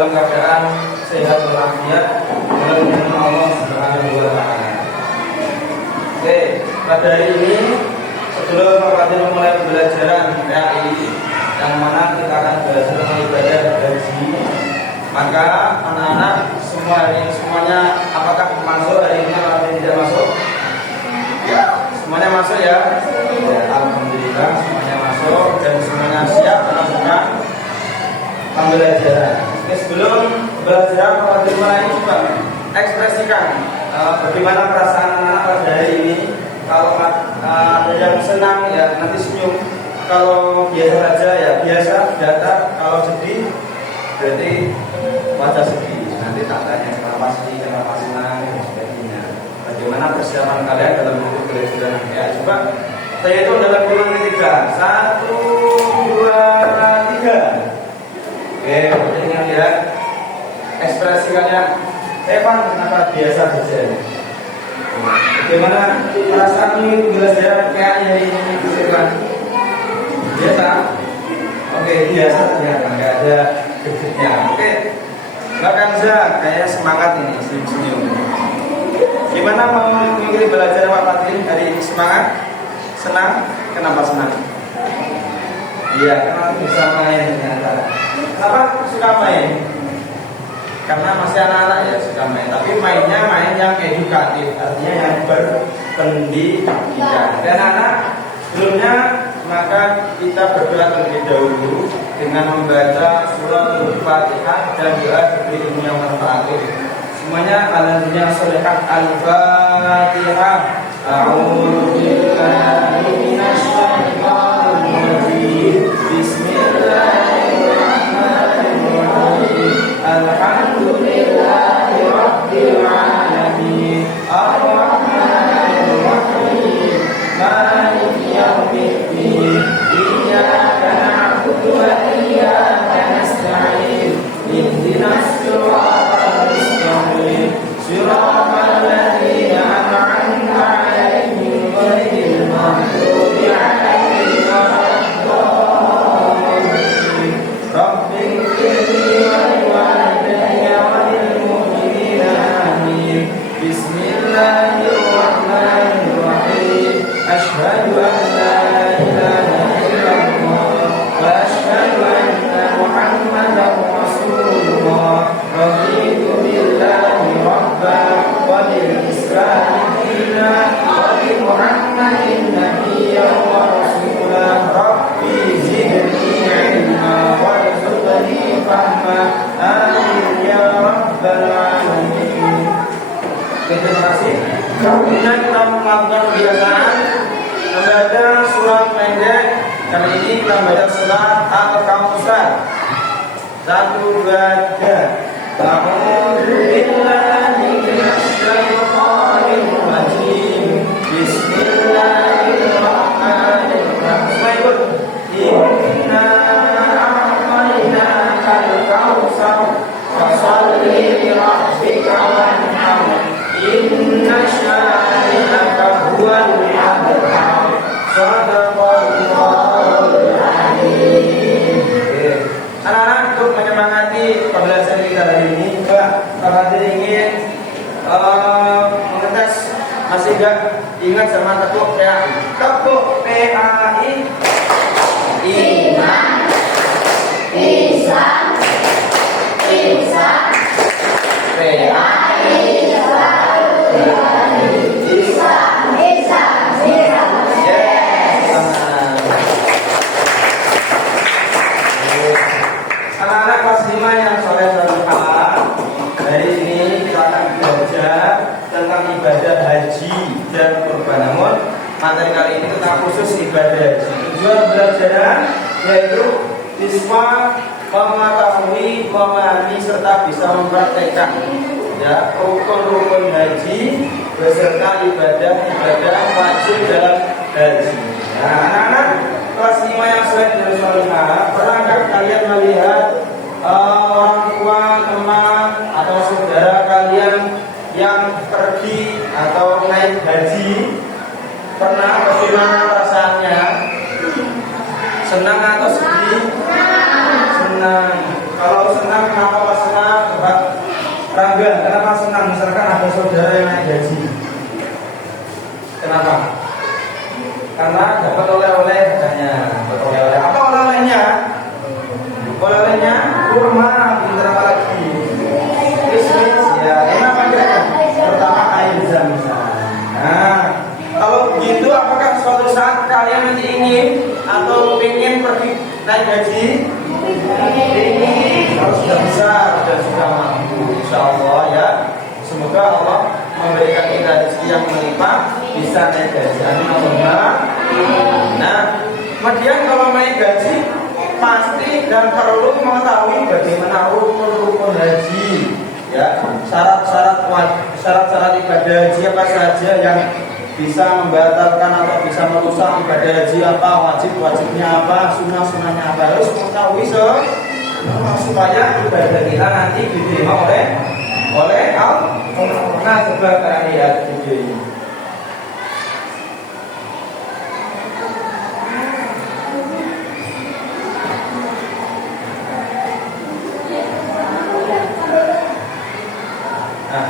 dalam keadaan sehat walafiat dengan Allah Subhanahu wa taala. Oke, pada hari ini sebelum Pak Fadil memulai pembelajaran PAI yang mana kita akan belajar tentang ibadah haji, maka anak-anak semuanya apakah masuk hari ini atau tidak masuk? Semuanya masuk ya? Alhamdulillah semuanya masuk dan semuanya siap melakukan pembelajaran. Oke, sebelum belajar Pak Fadil mulai coba ekspresikan bagaimana perasaan anak-anak pada hari ini. Kalau ada yang senang ya nanti senyum, kalau biasa saja ya biasa, datar. Kalau sedih berarti wajah sedih. Nanti tak tanya kenapa sedih, kenapa senang dan sebagainya. Bagaimana persiapan kalian dalam bentuk belajar ya? Coba saya itu dalam bilangan ketiga, 1, 2, 3. Oke, ingat ya ekspresi kalian. Evan kenapa biasa saja? Bagaimana perasaan ini belajar kayaknya ini Evan? Biasa? Oke, biasa ya, nggak ada gedenya. Oke, Mbak Kanza kayak semangat ini, senyum-senyum. Gimana mau mengikuti belajar Pak Fadil hari ini? Semangat? Senang? Kenapa senang? Iya, karena bisa main ternyata. Kenapa suka main? Karena masih anak-anak ya suka main, tapi mainnya main yang edukatif, artinya yang berpendidikan. Dan anak sebelumnya maka kita berdoa terlebih dahulu dengan membaca surah Al-Fatihah dan doa diberi ilmu yang manfaat. Semuanya alhamdulillah sholihat Al-Fatihah. A'udzu billahi minasy syaithanir rajim. Bismillahirrahmanirrahim. Alhamdulillahi rabbil alamin. Ar-Rahmanir Rahim. Maliki yaumiddin. Iyyaka na'budu wa iyyaka nasta'in. Ihdinas siratal mustaqim. Siratal ladzina an'amta 'alaihim ghairil maghdubi 'alaihim waladdallin. Rabbil ighfirli wa liwalidayya wa lil mu'minina amin. Bismillahirrahmanirrahim. Asyhadu an la ilaha illallah wa asyhadu anna Muhammadar Rasulullah. Raditu billahi rabban wa bil islami dinan wa bi Muhammadin nabiyyan wa rasulan. Rabbi zidni ilma warzuqni fahma. Amin ya rabbal alamin. Terima kasih. Kemudian kita melakukan kebiasaan membaca surat pendek. Kali ini kita membaca surat Al-Kautsar. 1, 2, 3. A'udzu billahi minasy syaithanir rajim. Bismillahirrahmanirrahim. Inna a'tainakal kautsar fasholli li rabbika wanhar. Inna syani'aka huwal abtar. Shadaqallahul alim. Anak-anak, untuk menyemangati pembelajaran kita hari ini, Pak Fadil ingin mengetes, masih enggak ingat sama tepuk PAI? Tepuk PAI. Iman, Islam, Ihsan, PAI, Islam, anak-anak kelas 5 yang soleh dan solehah, hari ini kita akan belajar tentang ibadah haji dan kurban. Namun materi kali ini tentang khusus ibadah haji. Tujuan belajaran yaitu siswa mengetahui, memahami serta bisa mempraktekkan ya rukun-rukun haji beserta ibadah-ibadah wajib dalam haji. Nah, anak-anak kelas 5 yang soleh dan solehah, pernahkah kalian melihat orang tua, teman atau saudara kalian yang pergi atau naik haji? Pernah? Bagaimana perasaannya? Senang atau sedih? Senang. Kalau senang, kenapa senang? bangga? Kenapa senang? Misalkan ada saudara yang naik gaji. Kenapa? Karena dapat oleh-oleh katanya. Dapat oleh-oleh. Apa oleh-olehnya? Oleh-olehnya kurma, pinter apa lagi? Kismis, ya. Kenapa kira? Pertama air zam-zam. Nah, kalau begitu apakah suatu saat kalian nanti ingin atau ingin pergi naik gaji? Ini kalau sudah besar dan sudah mampu, insya Allah ya. Semoga Allah memberikan kita rezeki yang melimpah, bisa naik gaji. Amin. Nah, kemudian kalau naik gaji pasti dan perlu mengetahui bagaimana rukun-rukun haji, ya, syarat-syarat ibadah haji apa saja yang bisa membatalkan atau bisa merusak ibadah haji apa, wajibnya apa, sunnahnya apa, harus mengetahui supaya ibadah kita nanti diterima oleh Allah. Nah, coba kalian lihat video ini. Nah,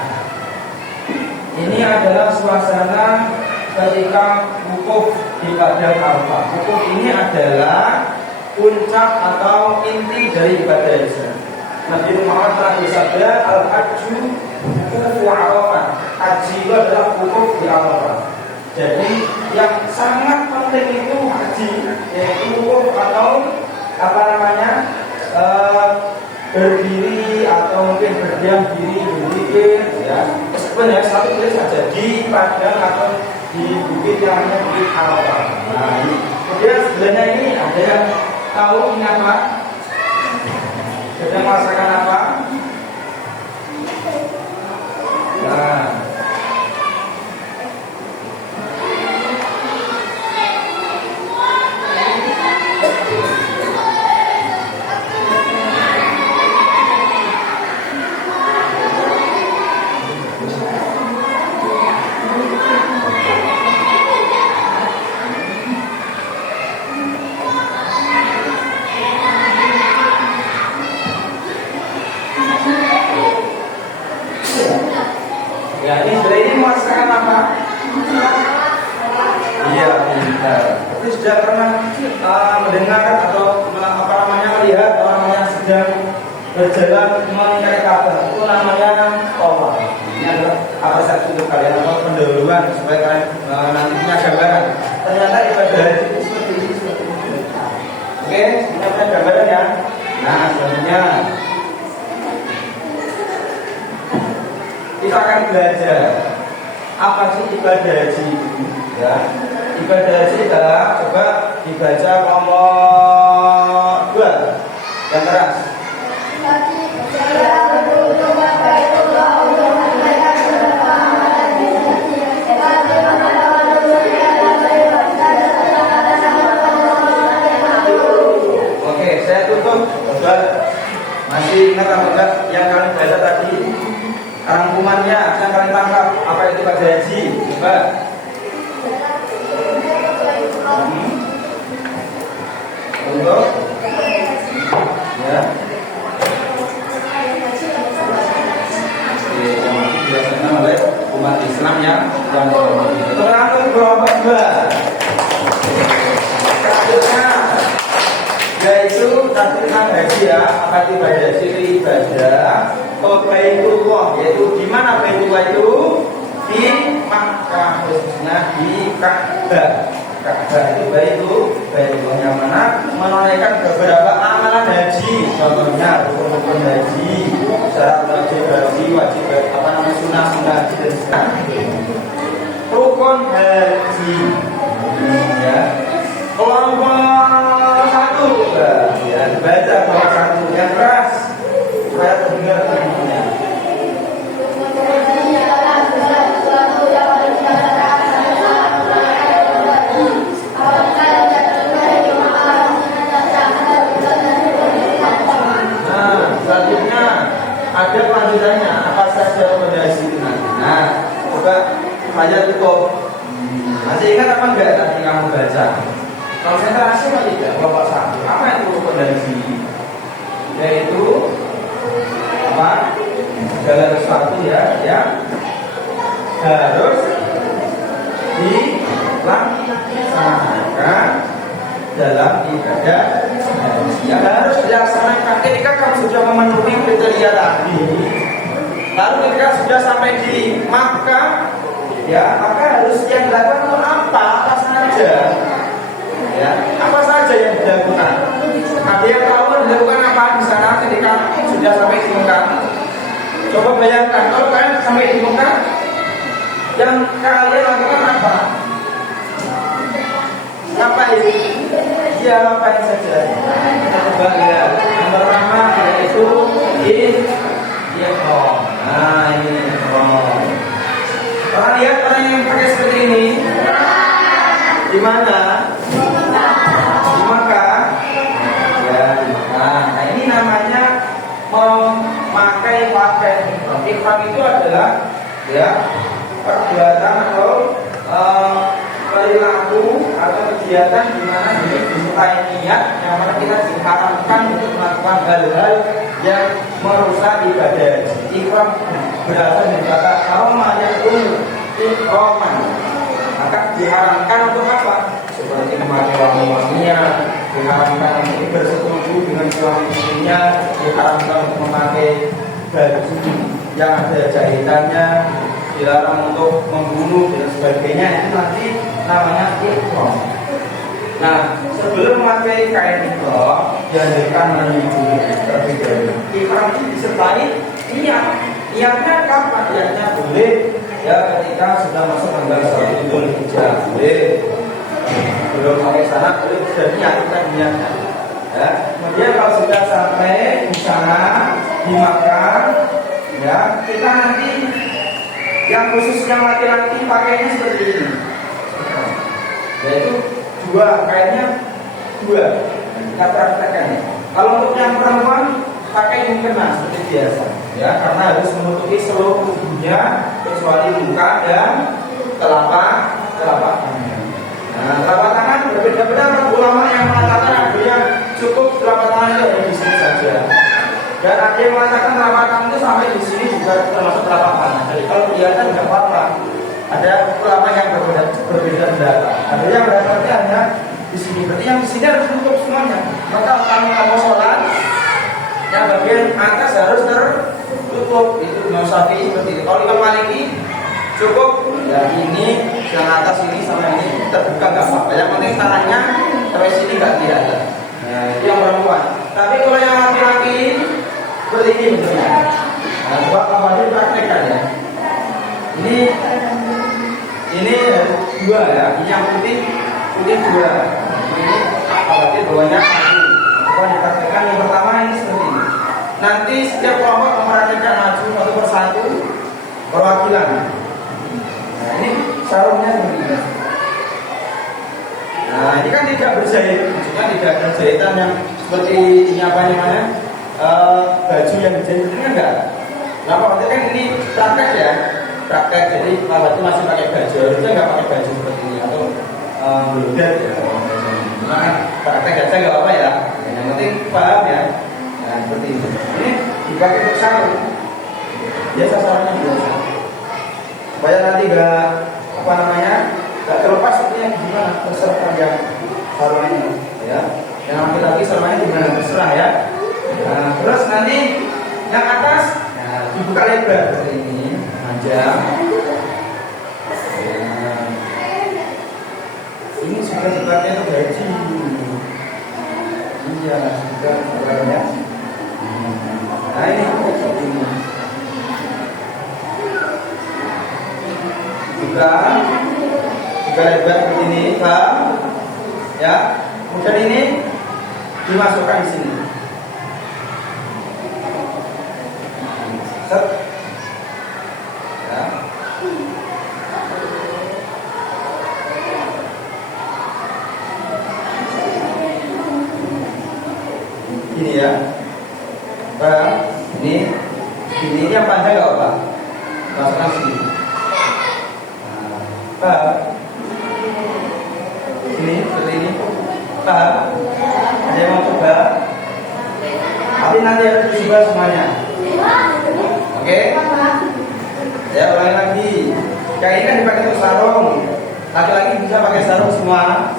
ini adalah suasana ketika wukuf di Padang Arafah. Wukuf ini adalah puncak atau inti dari ibadah Islam. Nabi Muhammad telah bersabda, al-hajju wukufu Arafah. Haji itu adalah wukuf di Arafah. Jadi yang sangat penting itu haji, yaitu wukuf atau apa namanya, berdiri atau mungkin berdiam diri, berzikir, ya. Meskipun ya satu tulis saja di padang atau di bukit yang namanya bukit Arafah. Nah, ini. Kemudian sebenarnya ini ada yang tahu ini apa? Sedang merasakan apa? Nah, ya, ini merasakan apa? Iya, benar. Tapi sudah pernah mendengar atau apa namanya melihat orang yang sedang berjalan mengenai Ka'bah, itu namanya tawaf. Ini adalah apresiasi untuk kalian atau pendahuluan supaya kalian nanti punya gambaran. Ternyata ibadah haji itu seperti ini, seperti ini. Oke, kita punya gambaran ya. Nah, selanjutnya kita akan belajar apa sih ibadah haji itu, ya. Ibadah haji adalah, coba dibaca nomor 2 yang keras. Oke, saya tutup. Coba masih ingat apa yang kalian baca tadi? Rangkumannya yang kalian tangkap apa itu ibadah haji? Coba. Untuk ya. Yang dilaksanakan oleh umat Islam yang terangkum kelompok 2. Selanjutnya yaitu tentang haji ya. Apa itu ibadah haji? Itu ibadah Baitullah, yaitu di mana Baitullah itu? Di Makkah, khususnya di Ka'bah. Ka'bah itu Baitullah yang mana menunaikan beberapa amalan haji. Contohnya rukun haji, syarat wajib haji, apa namanya sunnah haji dan sebagainya. Rukun haji, ya. Kelompok 1, ya, baca kelompok 1 yang keras supaya terdengar bunyinya. Selanjutnya ada kelanjutannya, apa saja rekomendasi itu nanti. Nah, coba saya tutup. Masih ingat apa enggak tadi kamu baca? Konsentrasi atau tidak? Kelompok 1. Apa itu rekomendasi? Yaitu apa? segala sesuatu ya yang harus dilaksanakan dalam ibadah yang harus dilaksanakan ketika kamu sudah memenuhi kriteria tadi. Lalu ketika sudah sampai di Makkah, ya maka harus yang dilakukan itu apa saja, ya apa saja yang dilakukan. Ada yang tahu dilakukan apa di sana ketika sudah sampai di Mekah? Coba bayangkan kalau kalian sampai di Mekah, yang kalian lakukan apa? Ngapain? Ya ngapain saja. Kita coba lihat. Yang pertama yaitu ihram. Nah ini ihram. Pernah lihat orang yang pakai seperti ini? Di mana? Di Makkah. Ya di Makkah. Nah ini namanya memakai pakaian ihram. Ihram itu adalah ya perbuatan atau perilaku atau kegiatan di mana dimulai niat yang mana kita diharamkan untuk melakukan hal-hal yang merusak ibadah. Ihram berasal dari kata harama yakun ihraman. Maka diharamkan untuk apa? Seperti memakai wangi-wangian, diharamkan untuk bersetubuh dengan suami istrinya, diharamkan untuk memakai baju yang ada jahitannya, dilarang untuk membunuh dan sebagainya. Itu nanti namanya ihram. Nah, sebelum memakai kain ihram, dianjurkan menyembunyi terlebih dahulu. Ihram itu disertai niat. Niatnya kapan? Niatnya boleh ya ketika sudah masuk tanggal 1 Dzulhijjah, boleh. Belum sampai sana boleh sudah niatkan niatnya. Ya, kemudian kalau sudah sampai di sana di Makkah, ya kita nanti yang khususnya laki-laki pakainya seperti ini, yaitu dua, kainnya dua, kita praktekkan ya. Kalau untuk yang perempuan pakai mukena seperti biasa, ya karena harus menutupi seluruh tubuhnya kecuali muka dan telapak tangan. Nah, telapak tangan berbeda-beda. Ulama yang mengatakan ada yang cukup telapak tangan itu ada di sini saja. Dan ada yang mengatakan telapak tangan itu sampai di sini juga termasuk telapak tangan. Jadi kalau kelihatan tidak apa-apa. Ada ulama yang berbeda pendapat. Ada yang berdasarkan hanya di sini. Berarti yang di sini harus tutup semuanya. Maka kalau kamu sholat, yang bagian atas harus tertutup. Itu Imam Syafi'i seperti itu. Kalau Imam Maliki cukup ya ini yang atas ini sama ini terbuka nggak apa-apa. Yang penting tangannya sampai sini nggak kelihatan. Nah, itu yang perempuan. Tapi kalau yang laki-laki seperti ini bentuknya. Nah, buat kamu praktekkan ya. Ini dua ya. Ini yang putih dua. Ini berarti bawahnya satu. Coba dipraktekkan yang pertama ini seperti ini. Nanti setiap kelompok mempraktekkan maju satu persatu perwakilan. Nah, ini sarungnya seperti ini. Nah, ini kan tidak berjahit, maksudnya tidak ada jahitan yang seperti ini apa namanya baju yang dijahit ini enggak. Nah, waktu kan ini praktek ya, praktek. Jadi waktu itu masih pakai baju, harusnya nggak pakai baju seperti ini atau bludet ya. Nah, praktek aja nggak apa-apa ya. Yang penting paham ya. Nah, seperti itu. Ini dipakai untuk sarung. Biasa sarungnya biasa. Supaya nanti nggak apa namanya nggak terlepas seperti yang gimana terserah panjang sarungnya ya. Yang laki-laki sarungnya gimana terserah ya. Nah, terus nanti yang atas dibuka lebar seperti ini, panjang. Nah, ini sudah sebenarnya itu gaji. Iya, sudah sebenarnya. Nah ini seperti ini. Buka lebar seperti ini, paham? Ya, kemudian ini dimasukkan di sini. Set. Ya. Ini ya. Paham? Ini yang panjang nggak apa? Masukkan sini. Paham? Ini seperti ini. Paham? Ada yang mau coba? Tapi nanti harus dicoba semuanya. Oke? Ya, ulangi lagi. Kayak ini kan dipakai untuk sarung. Laki-laki bisa pakai sarung semua.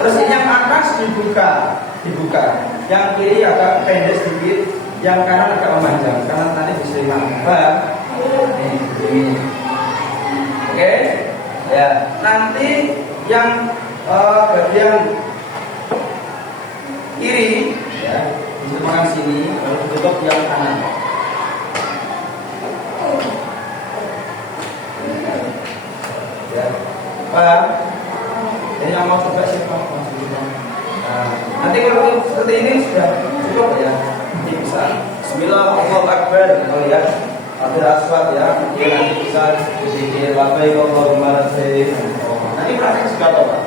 Terus ini yang atas dibuka. Yang kiri agak pendek sedikit, yang kanan agak memanjang. Kanan nanti bisa dimanjang. Ini. Oke? Ya, nanti yang bagian kiri ya, disebutkan sini, lalu ditutup yang kanan. Ya, paham? Ini yang mau coba siapa? Nanti kalau seperti ini sudah cukup ya. Nanti bisa Bismillahirrahmanirrahim. Kalau ya, ada aswad ya, nanti bisa berzikir labai Allahumma rabbih. Nanti praktek juga toh Pak.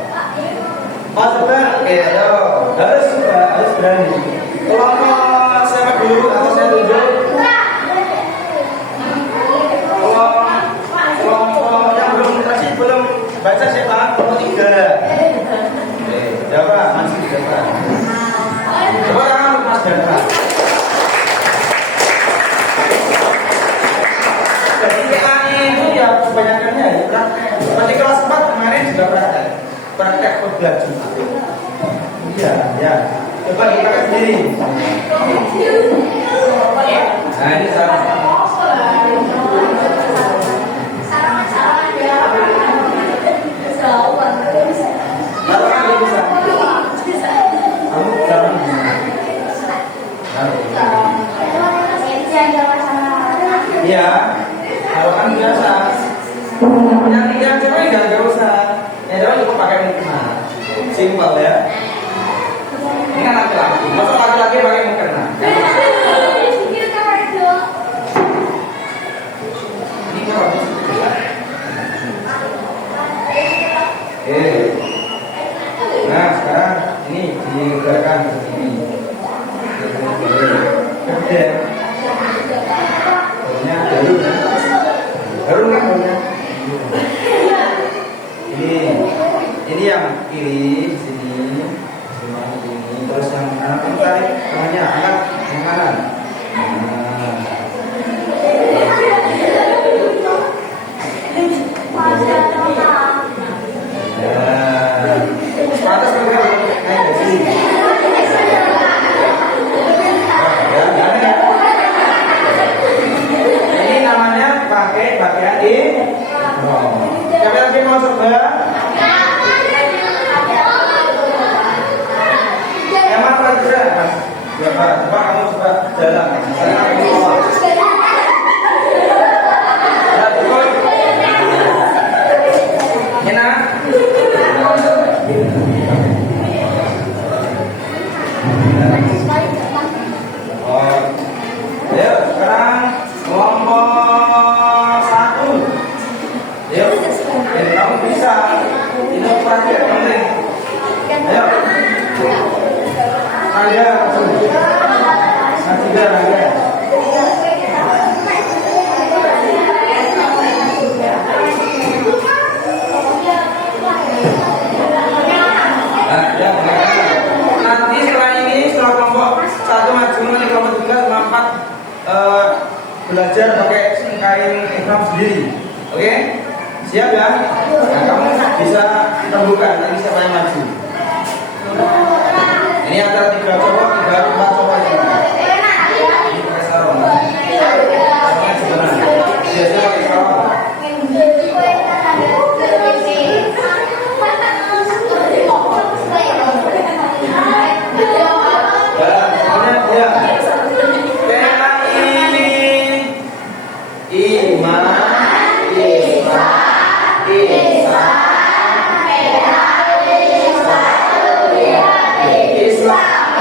Mau coba? Oke, ayo. Harus berani. Kalau siapa dulu atau saya tunjuk? Kalau yang belum baca siapa? Kalau 3. Siapa? Masih siapa? Coba tangan Mas Dara. Jadi PAI itu ya kebanyakannya ya praktek. Seperti kelas 4 kemarin juga praktek pembelajaran. Iya, ya. Coba kita pakai sendiri. Nah, ini sama. Iya, kalau kan biasa. Yang cewek nggak usah. Yang cewek cukup pakai mukena. Simpel ya. Ini kan laki-laki. Masa laki-laki pakai mukena? Ini kan bagus. Oke. Nah sekarang ini digerakkan begini. Kemudian baru kan barunya. Ini yang kiri sini, terus yang kanan tarik tangannya angkat yang kanan. Atas naik ke sini. Ini namanya pakai bagian ini. Siapa lagi mau coba? Yang mana lagi berapa? Coba kamu coba jalan. Ayo sekarang kelompok 1. Ayo, kamu bisa. Ini praktek penting. Ayo. Ada. Tiga lagi. Nanti setelah ini, setelah kelompok 1 maju, nanti kelompok 3 sama 4 belajar pakai kain ihram sendiri. Oke? Siap ya? Nah, kamu bisa rembukan nanti siapa yang maju. Ini antara 3 cowok, 4 cowok ini. Ini pakai sarung. Sarungnya sebenarnya. Biasanya pakai sarung. Islam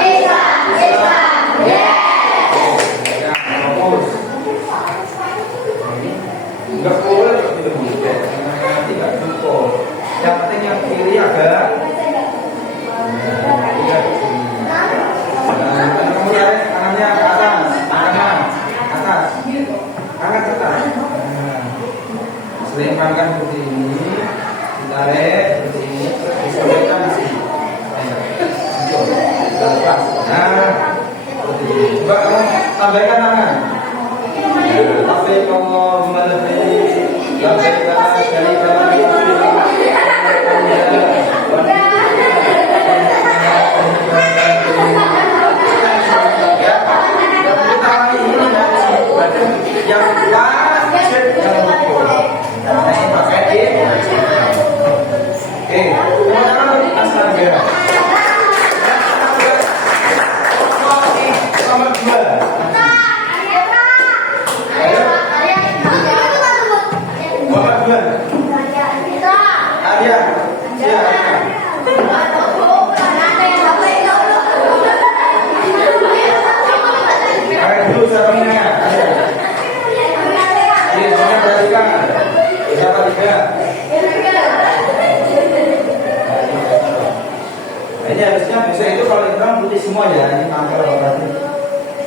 Ini harusnya besok itu kalau ikram putih semua ya. Ini tampil berarti.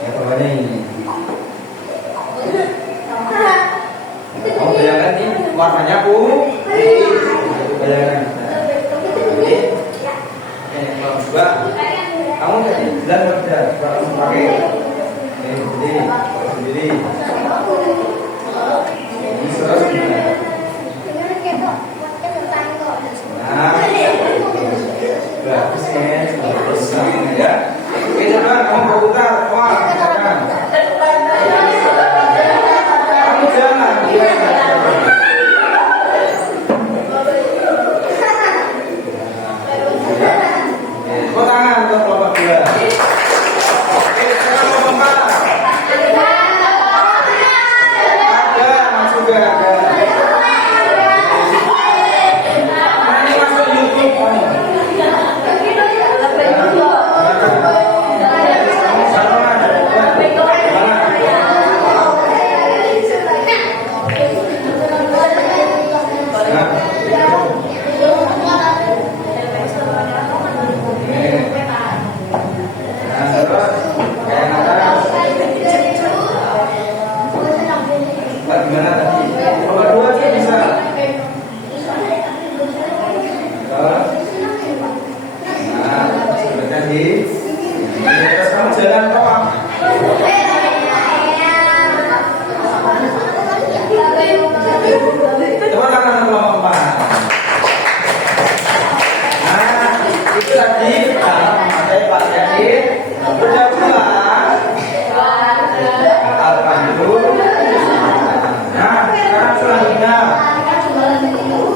Ya pokoknya ini. Kamu bayangkan ini warnanya putih. Itu bayangkan. Jadi, kalau juga kamu tadi bilang kerja, kamu pakai sendiri. Ini terus gimana? Nah, bagus ya. Oke, coba kamu berputar, jangan. Kamu jangan. Kau tangan untuk kelompok dua. Oke, sekarang kelompok empat. Ada, masuk ke ada. Ini masuk YouTube.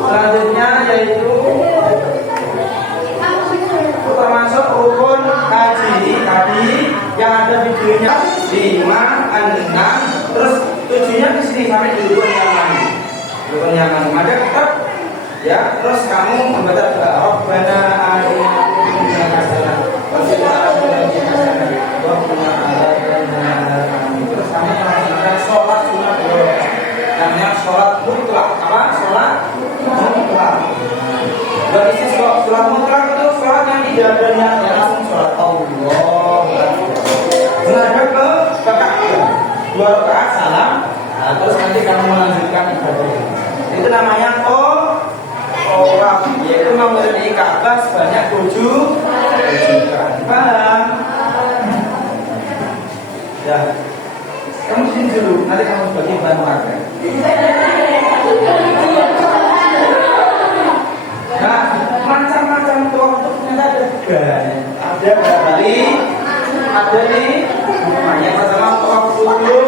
Selanjutnya yaitu termasuk rukun haji tadi yang ada videonya 5, 6, terus 7-nya di sini sampai di rukun yang lain. Rukun yang lain. Maka tetap ya, terus kamu membaca doa Rabbana atina fid dunya hasanah wa fil akhirati hasanah wa qina adzabannar. Terus kamu melaksanakan sholat sunat dulu. Namanya sholat mutlak. Apa? Sholat mutlak. Berisi sholat mutlak itu sholat yang tidak ada niatnya, langsung sholat Allah. Menghadap ke Ka'bah. 2 rakaat salam. Nah, terus nanti kamu melanjutkan ibadah. Itu namanya tawaf, yaitu mengelilingi Ka'bah sebanyak 7 kali. Paham? Ya. Kamu sini dulu, nanti kamu bagi bahan makan. Nah, macam-macam tawaf itu ternyata ada banyak. Ada berapa kali? Ada nih. Yang pertama tawaf qudum,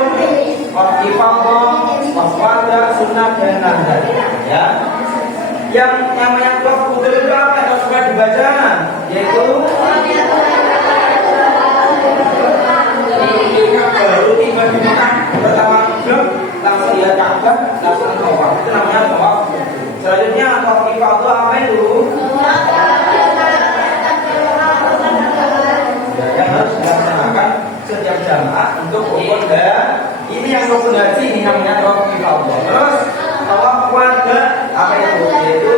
tawaf ifadah, tawaf wada, sunnah dan nazar. Ya. Yang namanya tawaf qudum itu apa yang harus dibaca? Yaitu baru tiba di Mekah pertama langsung lihat Ka'bah, langsung tawaf. Itu namanya tawaf. Selanjutnya tawaf ifadah apa itu? Yang harus dilaksanakan setiap jamaah untuk rukun dan ini yang rukun haji, ini namanya tawaf ifadah. Terus tawaf wada apa itu? Yaitu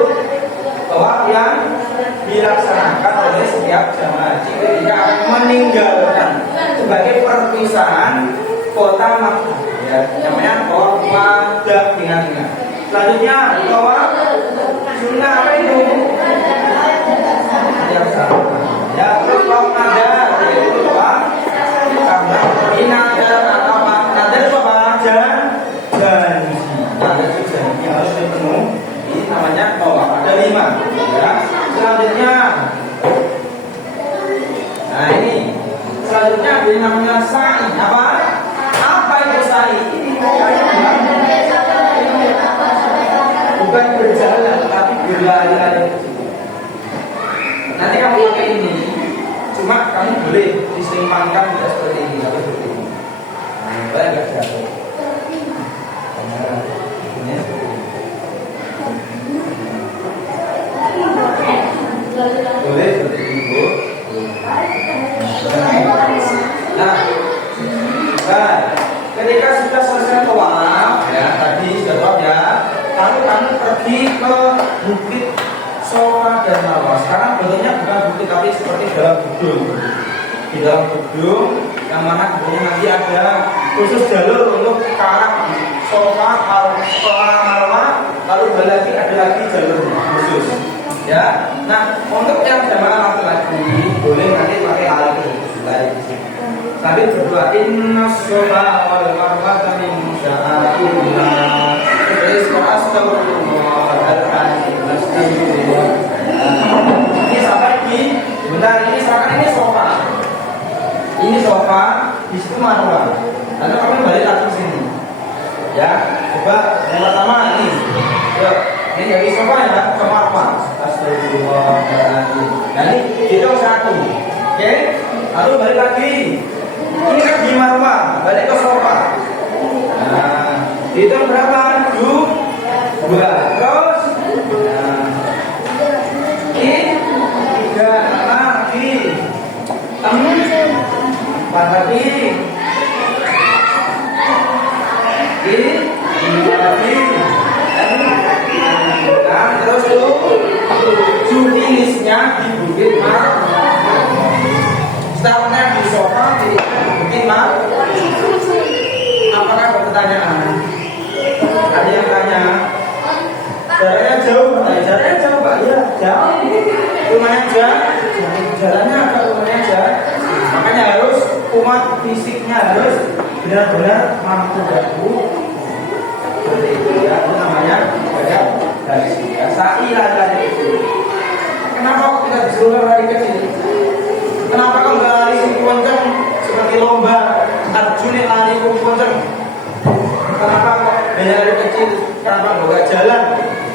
tawaf yang dilaksanakan oleh setiap jamaah haji ketika meninggalkan sebagai perpisahan kota Makkah. Ya, namanya tawaf wada, ingat-ingat. Selanjutnya tawaf sunnah apa itu? Ya, terus tawaf nadar yaitu tawaf karena nadar atau nadar itu apa? Janji. Nadar itu janji harus dipenuhi. Ini namanya tawaf. Ada 5. Ya. Selanjutnya, nah ini selanjutnya ada yang namanya sa'i. Apa? Apa itu sa'i? Ini bukan berjalan, tapi berlari-lari. Nanti kamu pakai ini, cuma kamu boleh disimpankan tidak seperti ini, tapi seperti ini. Boleh nggak jatuh? Ini seperti ini. Boleh seperti itu. Nah, ketika sudah selesai tawaf, ya tadi sudah tawaf ya, lalu kamu pergi ke bukit Safa dan Marwah. Sekarang bentuknya bukan bukit tapi seperti dalam gedung. Di dalam gedung yang mana gedungnya nanti ada khusus jalur untuk ke arah sofa kalau ke arah marwah, lalu lagi ada lagi jalur khusus. Ya, nah untuk yang jamaah laki-laki boleh nanti pakai alat itu. Tapi berdoa inna sholat wal marwata min sya'airillah. Terus astagfirullahaladzim. Ini sampai di bentar ini sekarang ini sofa. Ini sofa, di situ marwah. Lalu kami balik lagi ke sini. Ya, coba yang pertama ini. Yuk, ini dari sofa ya ke marwah. Astagfirullahaladzim. Nah ini hitung satu. Oke, lalu balik lagi. Ini kan di marwah, balik ke sofa. Nah, hitung berapa? Dua. Terus, nah, tiga lagi, empat lagi, dua lagi, nah, terus tujuh finishnya di Bukit Marwah. Startnya di sofa di Bukit Marwah. Apakah ada pertanyaan? Ada yang tanya? Jaraknya jauh, jaraknya jauh Pak? Ya, jauh. Rumahnya jauh, jalannya agak rumahnya jauh. Makanya harus kuat fisiknya, harus benar-benar mampu berlaku. Seperti itu ya, itu namanya ibadah dari ya. Sa'i lari kecil. Kenapa kita disuruh lari kecil? Kenapa kau nggak lari kencang seperti lomba Arjuna lari kencang? Kenapa kok hanya lari kecil? Kenapa nggak jalan?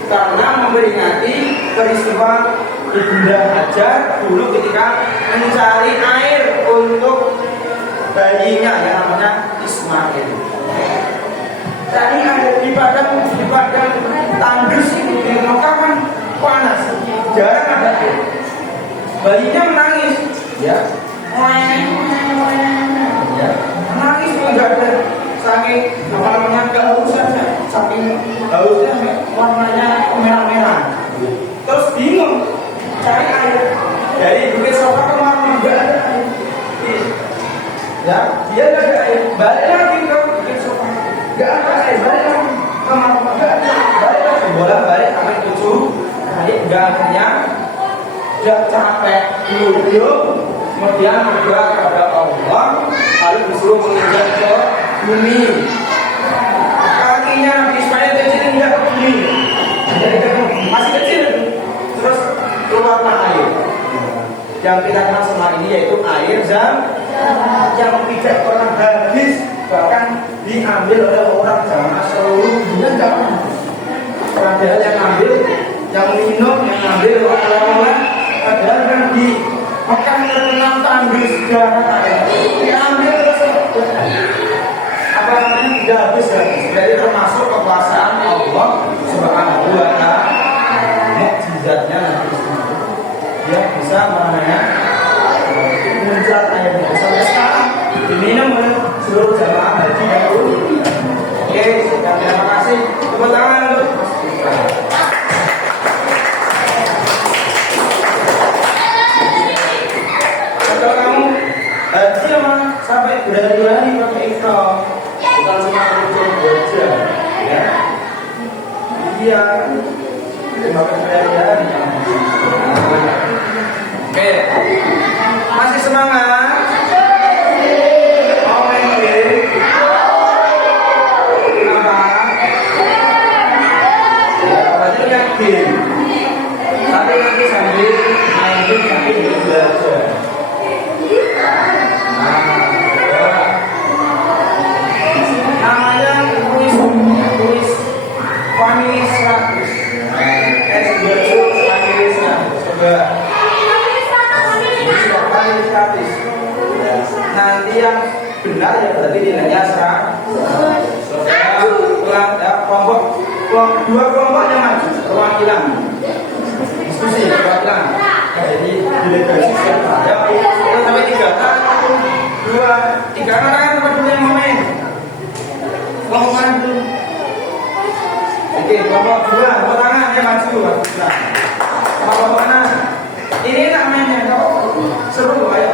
Karena memperingati peristiwa Ibunda Hajar dulu ketika mencari air untuk bayinya yang namanya Ismail. Cari air di padang tandus itu di Mekah kan panas, jarang ada air. Bayinya menangis, ya, menangis nggak ada. Saking apa namanya kehausannya, saking hausnya warnanya merah-merah. Terus bingung cari air dari Bukit Sofa ke Marwah, nggak ada air. Ya, dia nggak ada air. Balik lagi ke Bukit Sofa, nggak ada air. Balik lagi ke Marwah, nggak ada. Balik lagi, bolak-balik sampai 7 kali. Nggak akhirnya udah capek duduk, kemudian berdoa kepada Allah, lalu disuruh menginjak ke bumi. Kakinya Nabi Ismail kecil tidak ke bumi, masih kecil. Terus keluarlah air yang kita kenal semua ini, yaitu air yang tidak pernah habis, bahkan diambil oleh orang jamaah seluruh dunia tidak pernah. Padahal yang ambil, yang minum, yang ambil oleh-oleh, padahal kan di Mekah terkenal tandus darah air, diambil terus apa namanya tidak habis. Jadi termasuk kekuasaan Allah Subhanahu wa Ta'ala, mukjizatnya Nabi Ismail. Dia bisa namanya muncrat airnya sampai sekarang diminum oleh seluruh jamaah haji yang dulu. Oke, terima kasih. Tepuk tangan untuk kalau kamu haji sampai berhari-hari pakai ihram, bukan cuma untuk aja, ya. Iya, terima kasih berhari-hari. Oke, masih semangat? Oh, ini apa? Ya, berarti yakin. Tapi nanti sambil main game sambil belajar. Namanya tulis family 100. S2 family 100. Coba. Nanti yang benar ya berarti nilainya 100. Ada kelompok dua kelompoknya maju perwakilan diskusi perwakilan. Jadi delegasi siapa? Ya, sampai 3. 2, 3 orang kan dulu yang main. Kelompok mana dulu? Oke, kelompok 2, kelompok tangan ya maju. Nah, kelompok mana? Ini namanya kelompok dulu, ayo.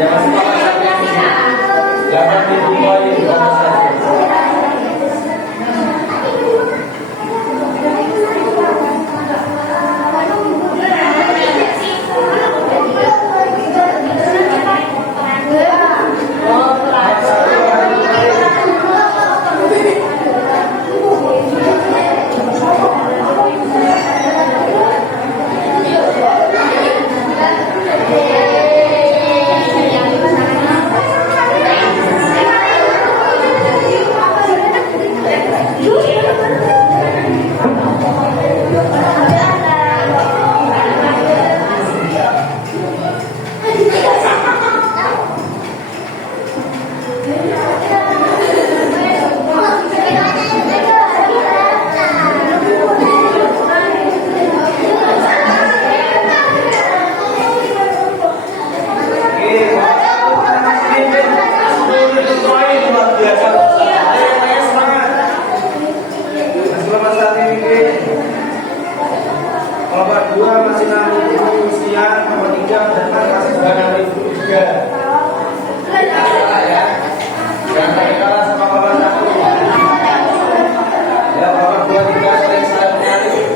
Ya masih pakai 8.000 poin baru saja. Kelompok 2 masih 6.000 sekian, kelompok 3 dan masih juga 6.000 juga. Ya, jangan sampai kalah sama kelompok 1. Ya, kelompok 2, 3 saling menyalip.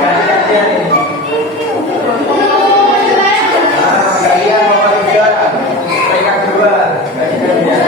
Gantian ini. Kalian kelompok 3, peringkat 2, gantian.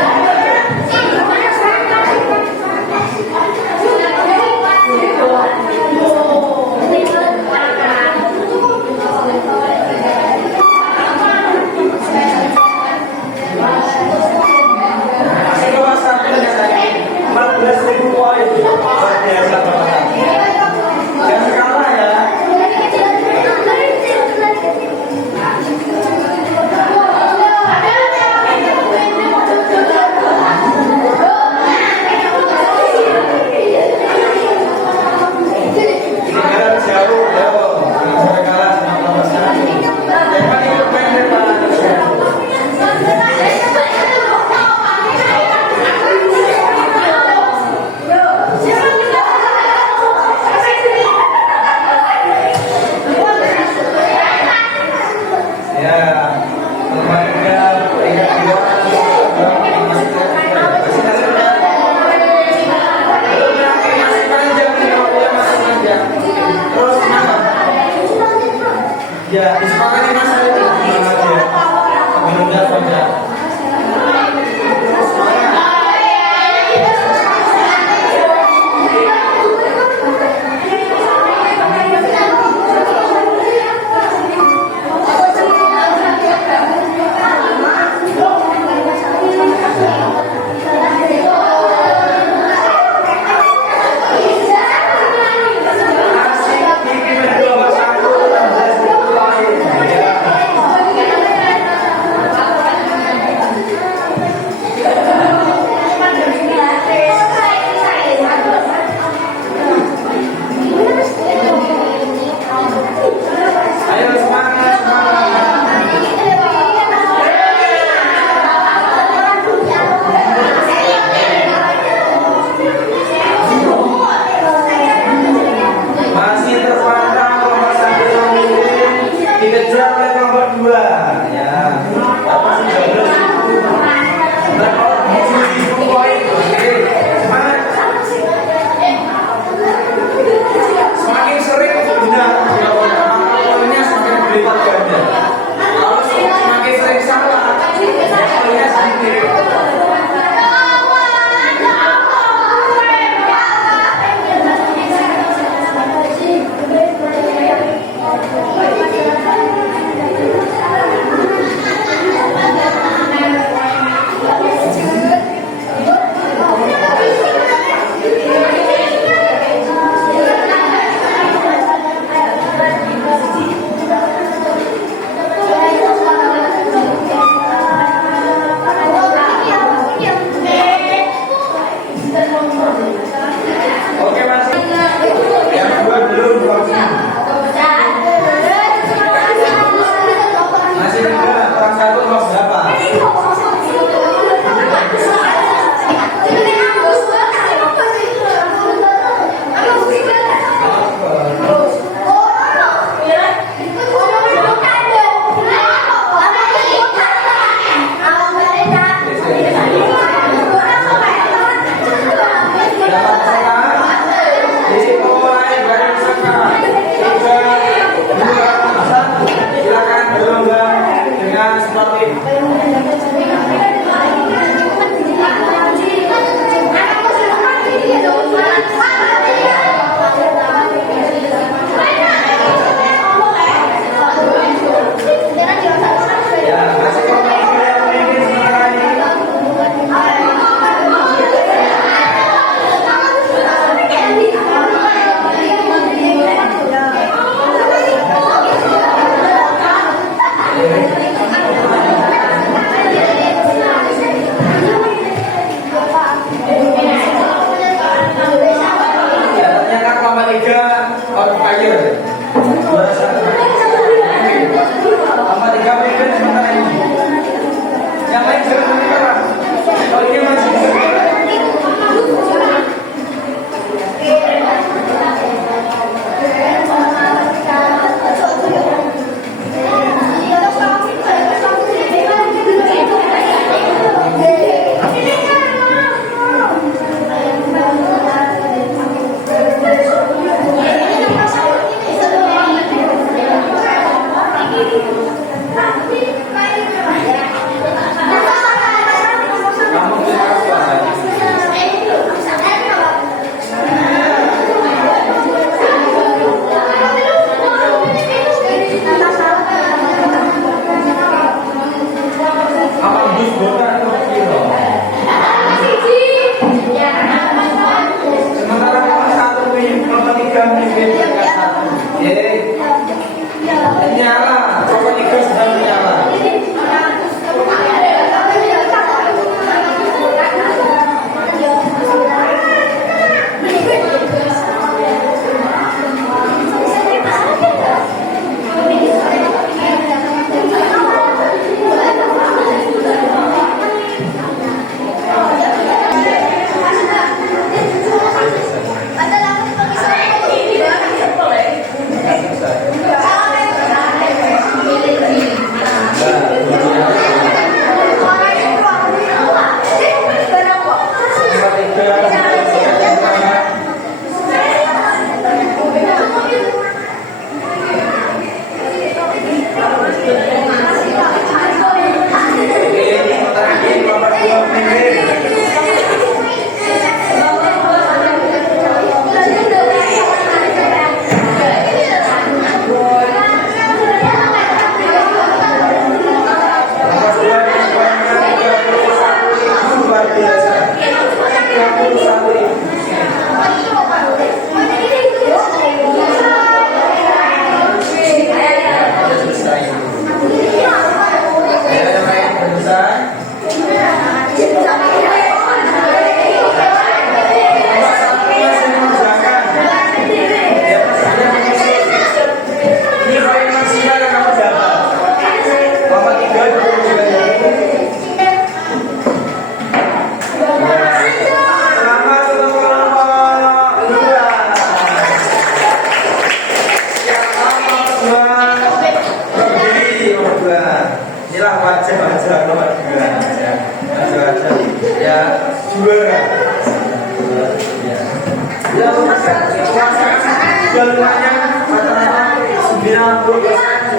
Ya, disepakati mas saya itu semangat ya. Menunda saja.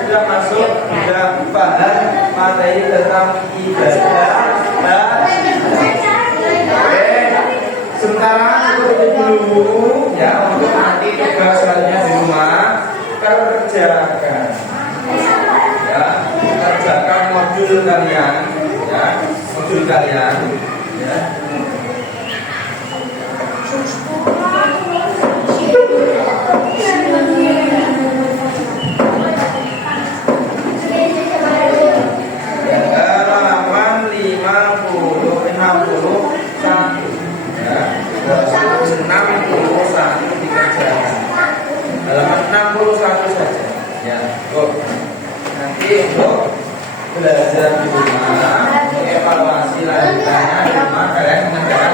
sudah masuk, sudah paham materi tentang ibadah. Oke, sementara seperti dulu ya, untuk nanti tugas selanjutnya di rumah kerjakan ya, kerjakan modul kalian ya, modul kalian ya. Halaman 61 ya, 61 dikerjakan. Halaman 61 saja ya. Nanti untuk belajar di rumah, evaluasi lanjutannya di rumah kalian mengerjakan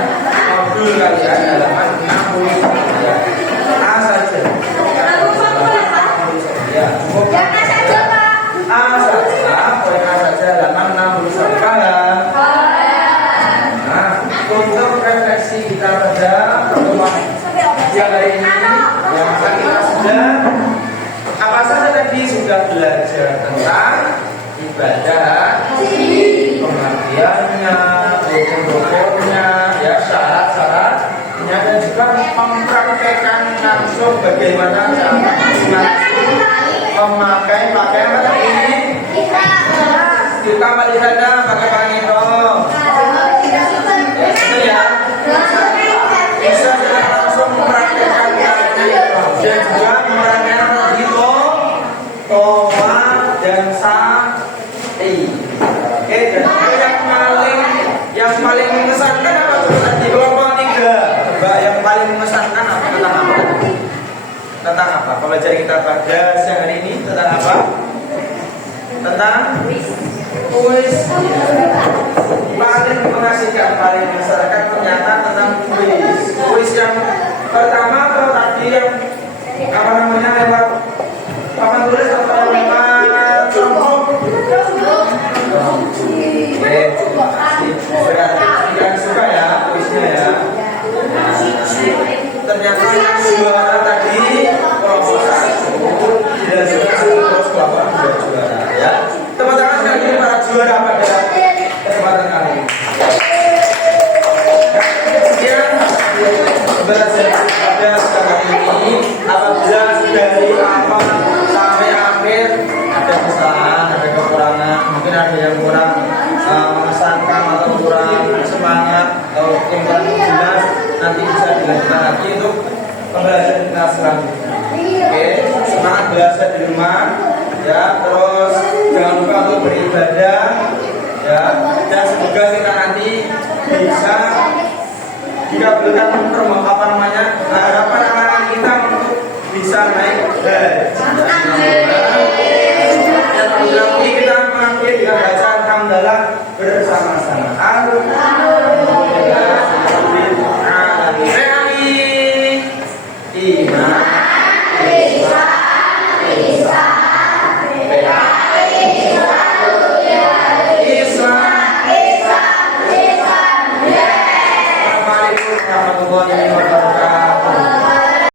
modul kalian halaman 61 ya. A saja. Ya, cukup. A saja, poin A saja halaman 61 paham. Nah, untuk refleksi kita pada pertemuan yang hari ini, yang akan kita sudah apa saja tadi sudah belajar tentang ibadah, pengertiannya, rukun-rukunnya, ya syarat-syaratnya, dan juga mempraktekkan langsung bagaimana cara memakai pakaian apa tadi? Kita balik saja pakai pakaian itu. Betul ya? Bisa kita langsung mempraktekkan dan juga mempraktekkan itu koma dan sa Oke, jadi yang paling mengesankan apa coba di kelompok 3? Coba yang paling mengesankan apa, tentang apa? Tentang apa? Pembelajaran kita pada siang hari ini tentang apa? Tentang kuis. Paling mengasihkan, paling mengesankan ternyata tentang kuis. Kuis yang pertama atau tadi yang apa namanya lewat papan tulis atau lewat kelompok? Berarti yang suka ya kuisnya ya. Ternyata yang juara tadi kelompok 1 dan juga terus kelompok 2 juara ya. Tepuk tangan sekali lagi para juara pada kesempatan kali ini. Kemudian belajar pada sekarang ini apabila dari awal sampai akhir ada kesalahan, ada kekurangan, mungkin ada yang kurang mengesankan atau kurang semangat atau yang kurang jelas, nanti bisa dilanjutkan lagi untuk pembelajaran kita selanjutnya. Oke, semangat belajar di rumah ya, terus jangan lupa untuk beribadah ya, dan semoga kita nanti bisa dikabulkan apa namanya harapan kita untuk bisa naik haji. Dan alhamdulillah kita mengakhiri dengan baca alhamdulillah bersama-sama. Alhamdulillah. Islam.